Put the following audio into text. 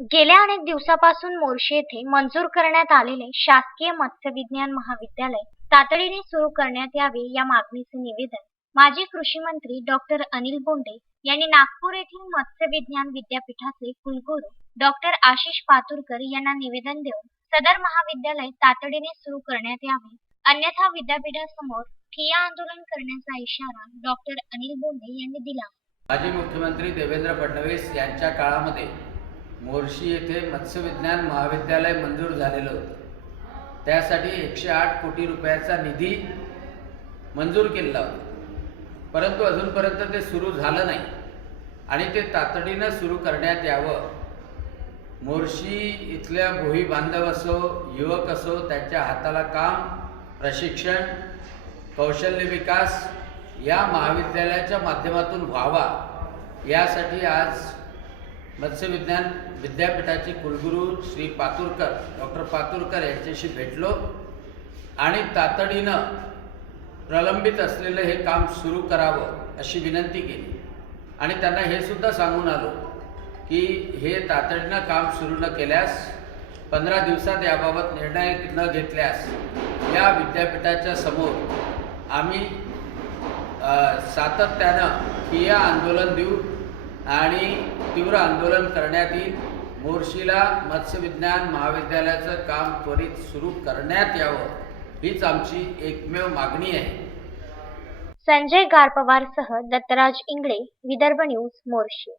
गेल्या अनेक दिवसापासून मोर्शी येथे मंजूर करण्यात आलेले शासकीय मत्स्यविज्ञान महाविद्यालय तातडीने सुरू करण्यात यावे या मागणीचे निवेदन माजी कृषी मंत्री डॉक्टर अनिल बोंडे यांनी नागपूर येथील मत्स्य विज्ञान विद्यापीठाचे कुलगुरू डॉक्टर आशिष पातुरकर यांना निवेदन देऊन सदर महाविद्यालय तातडीने सुरू करण्यात यावे. अन्यथा विद्यापीठासमोर ठिया आंदोलन करण्याचा इशारा डॉक्टर अनिल बोंडे यांनी दिला. माजी मुख्यमंत्री देवेंद्र फडणवीस यांच्या काळामध्ये मोर्शी येथे मत्स्यविज्ञान महाविद्यालय मंजूर झालेलं होतं. त्यासाठी एकशे आठ कोटी रुपयाचा निधी मंजूर केलेला होता. परंतु अजूनपर्यंत ते सुरू झालं नाही आणि ते तातडीनं सुरू करण्यात यावं. मोर्शी इथल्या भोई बांधव असो युवक असो त्यांच्या हाताला काम प्रशिक्षण कौशल्य विकास या महाविद्यालयाच्या माध्यमातून व्हावा. यासाठी आज मत्स्यविज्ञान विद्यापीठाचे कुलगुरू श्री पातुरकर डॉक्टर पातुरकर यांच्याशी भेटलो आणि तातडीनं प्रलंबित असलेलं हे काम सुरू करावं अशी विनंती केली. आणि त्यांना हे सुद्धा सांगून आलो की हे तातडीनं काम सुरू न केल्यास पंधरा दिवसात याबाबत निर्णय न घेतल्यास या विद्यापीठाच्या समोर आम्ही सातत्यानं ठिय्या आंदोलन देऊ आणि तीव्र आंदोलन करण्यात येईल मोर्शीला मत्स्यविज्ञान महाविद्यालयाचं काम त्वरित सुरू करण्यात यावं हीच आमची एकमेव मागणी आहे. संजय गारपवारसह दत्तराज इंगळे विदर्भ न्यूज मोर्शी.